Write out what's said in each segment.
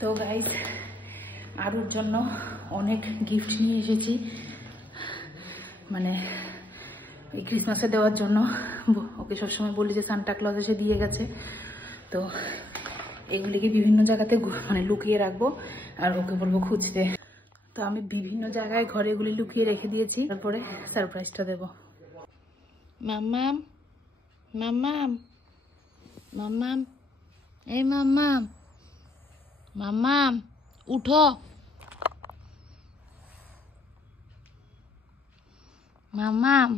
তো গাইস আরুর জন্য অনেক গিফট নিয়ে এসেছি, মানে এই ক্রিসমাসে দেওয়ার জন্য। ওকে সবসময় বলি যে সান্টা ক্লজ এসে দিয়ে গেছে, তো এগুলিকে বিভিন্ন জায়গাতে মানে লুকিয়ে রাখবো আর ওকে বলবো খুঁজতে। তো আমি বিভিন্ন জায়গায় ঘরে এগুলি লুকিয়ে রেখে দিয়েছি, তারপরে সারপ্রাইজটা দেবো। মাম্মাম মাম্মাম মাম্মাম, এই মাম্মাম মাম্মাম উঠো, মাম্মাম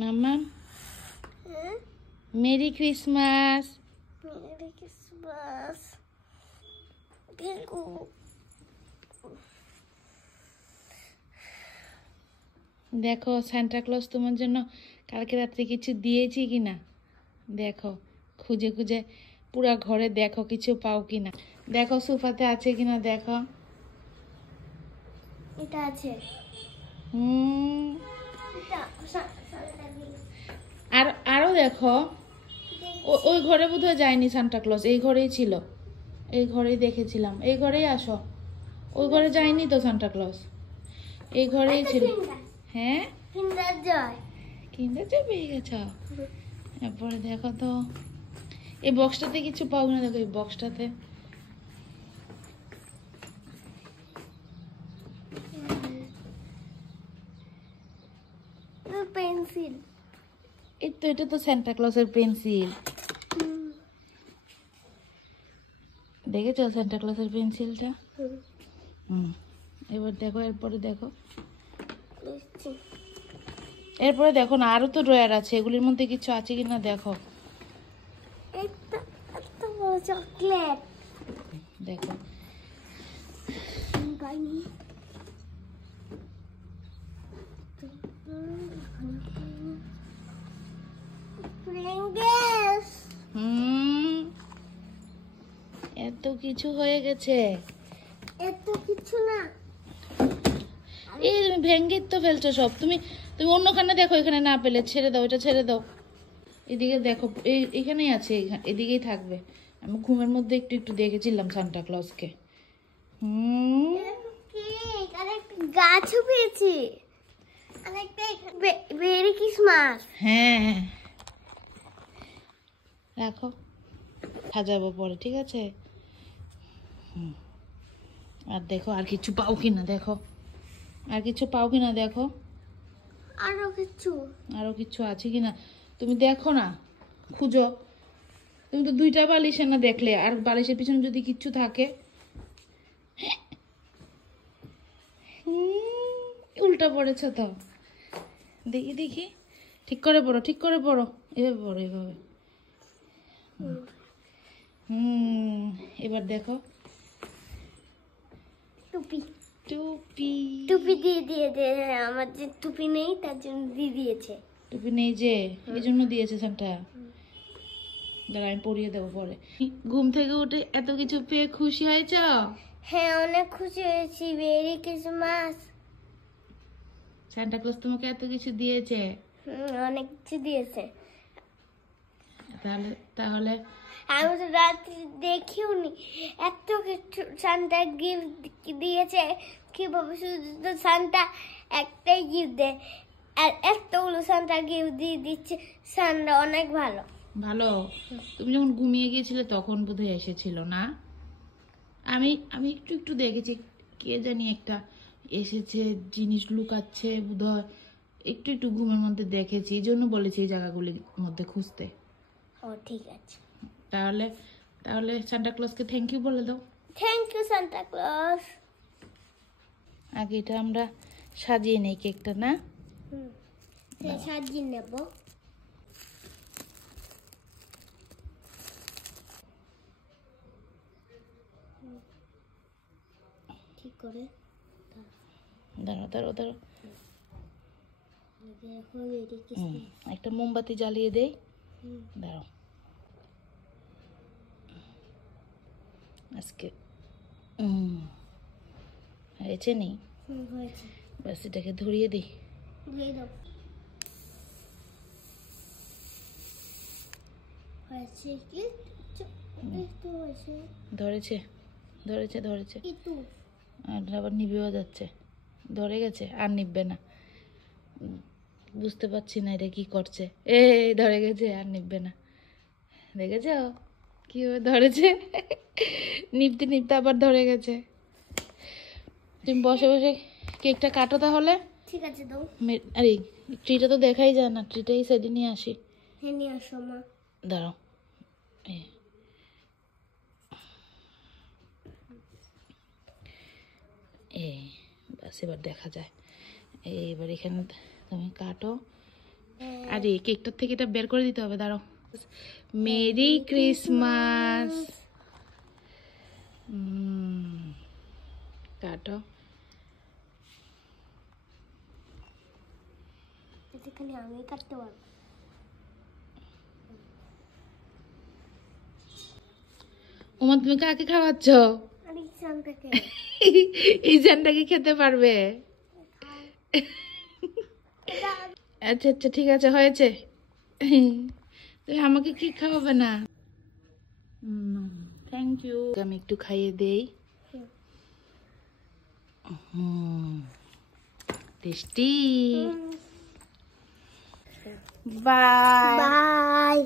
মাম্মাম, মেরি ক্রিসমাস। Merry Christmas. দেখো সান্টা ক্লজ তোমার জন্য কালকে রাত্রে কিছু দিয়েছি কিনা দেখো, খুঁজে খুঁজে পুরা ঘরে দেখো কিছু পাও কিনা, দেখো সোফাতে আছে কিনা দেখো। এটা আছে। আর আরো দেখো, ওই ঘরে বোধহয় যায়নি সান্টা ক্লজ, এই ঘরেই ছিল, এই ঘরেই দেখেছিলাম, এই ঘরেই আসো। ওই ঘরে যায়নি তো সান্টা ক্লজ, এই ঘরেই ছিল। হ্যাঁ কিন্ডার জয়, কিন্ডার জয় পেয়ে গেছ। এরপরে দেখো তো এই বক্সটাতে কিছু পাও না, দেখো এই বক্সটাতে। পেন্সিল। এই তো এটা তো সান্টা ক্লজের পেন্সিল, দেখেছো সান্টা ক্লজের পেন্সিলটা। এবার দেখো, এরপরে দেখো, এরপরে দেখো না, আরো তো ড্রয়ার আছে, এগুলির মধ্যে কিছু আছে কিনা দেখো। চকলেট দেখো, এত কিছু হয়ে গেছে। এত কিছু না, এই তুমি ভেঙ্গে তো ফেলছো সব। তুমি তুমি অন্যখানে দেখো, এখানে না পেলে ছেড়ে দাও, এটা ছেড়ে দাও। এদিকে দেখো, এখানেই আছে, এদিকেই থাকবে। আমি ঘুমের মধ্যে একটু একটু দেখেছিলাম সান্টা ক্লজকে। গাছও পেয়েছি, মেরি ক্রিসমাস। হ্যাঁ রাখো, সাজাবো পরে, ঠিক আছে। আর দেখো আর কিছু পাও কিনা দেখো, আর কিছু পাও কিনা দেখো, আরো কিছু আছে কিনা তুমি দেখো না, খুঁজো। তুমি তো দুইটা বালিশে না দেখলে, আর বালিশের পিছনে যদি কিচ্ছু থাকে। উল্টা পড়েছ তো, দেখি দেখি, ঠিক করে পড়ো, ঠিক করে পড়ো, এভাবে পড়ো, এভাবে। এবার দেখো, টুপি। টুপি, টুপি দিয়ে আমার যে টুপি নেই তার জন্য দিয়ে দিয়েছে। টুপি নেই যে, এই জন্য দিয়েছে সান্টা। দাঁড়া আমি পরিয়ে দেবো পরে। ঘুম থেকে উঠে এত কিছু পেয়ে খুশি হয়েছ? হ্যাঁ অনেক খুশি হয়েছি। Merry Christmas. সান্টা ক্লজ তোমাকে এত কিছু দিয়েছে? অনেক কিছু দিয়েছে। তাহলে আমি তো রাত্রি দেখিও নি এত কিছু সান্টা গিফট দিয়েছে। কিভাবে শুধু সান্টা একটাই গিফট দেয় আর এতগুলো সান্টা গিফট দিয়ে দিচ্ছে। সান্টা অনেক ভালো। ভালো। তুমি যখন ঘুমিয়ে গিয়েছিলে তখন বোধহয় এসেছিল না? আমি আমি একটু একটু দেখেছি, কে জানি একটা এসেছে, জিনিস লুকাচ্ছে বোধহয়, একটু একটু ঘুমের মধ্যে দেখেছি, এই জন্য বলেছি এই জায়গাগুলির মধ্যে খুঁজতে। ও ঠিক আছে। তাহলে তাহলে সান্টা ক্লজকে থ্যাংক ইউ বলে দাও। Thank you Santa Claus. আগে এটা আমরা সাজিয়ে নেই কেকটা, না? সাজিয়ে নেব। ঠিক করে দাঁড়াও দাঁড়াও দাঁড়াও, একটা মোমবাতি জ্বালিয়ে দেই। দাঁড়াও, আজকে হয়েছে নি, ব্যাস এটাকে ধরিয়ে দিই। হয়েছে কি একটু হয়েছে ধরেছে ধরেছে ধরেছে একটু আর আবার নিবেও যাচ্ছে, ধরে গেছে আর নিববে না। বুঝতে পারছি না এটা কি করছে। ধরে গেছে আর নিববে না, দেখেছ কিভাবে ধরেছে, নিপতে নিপতে আবার ধরে গেছে। তুমি বসে বসে কেকটা কাটো তাহলে। ঠিক আছে দাও। আরে ট্রিটা তো দেখাই যায় না, ট্রিটাই সেদিন নিয়ে আসি। হ্যাঁ নিয়ে আসো মা। দাঁড়াও, বাস এবার দেখা যায়। এবার এখানে তুমি কাটো। আরে কেকটার থেকে এটা বের করে দিতে হবে, দাঁড়াও। Merry Christmas. কাটো। এখানে আমি কাটতে পারবো। ওমা তুমি কাকে খাওয়াচ্ছ? আরে সানটাকে। এই জানটাকে খেতে পারবে? আচ্ছা আচ্ছা ঠিক আছে, হয়েছে। তুমি আমাকে কি খাওয়াবে না? Thank you. আমি একটু খাইয়ে দেই। টেস্টি। Bye by.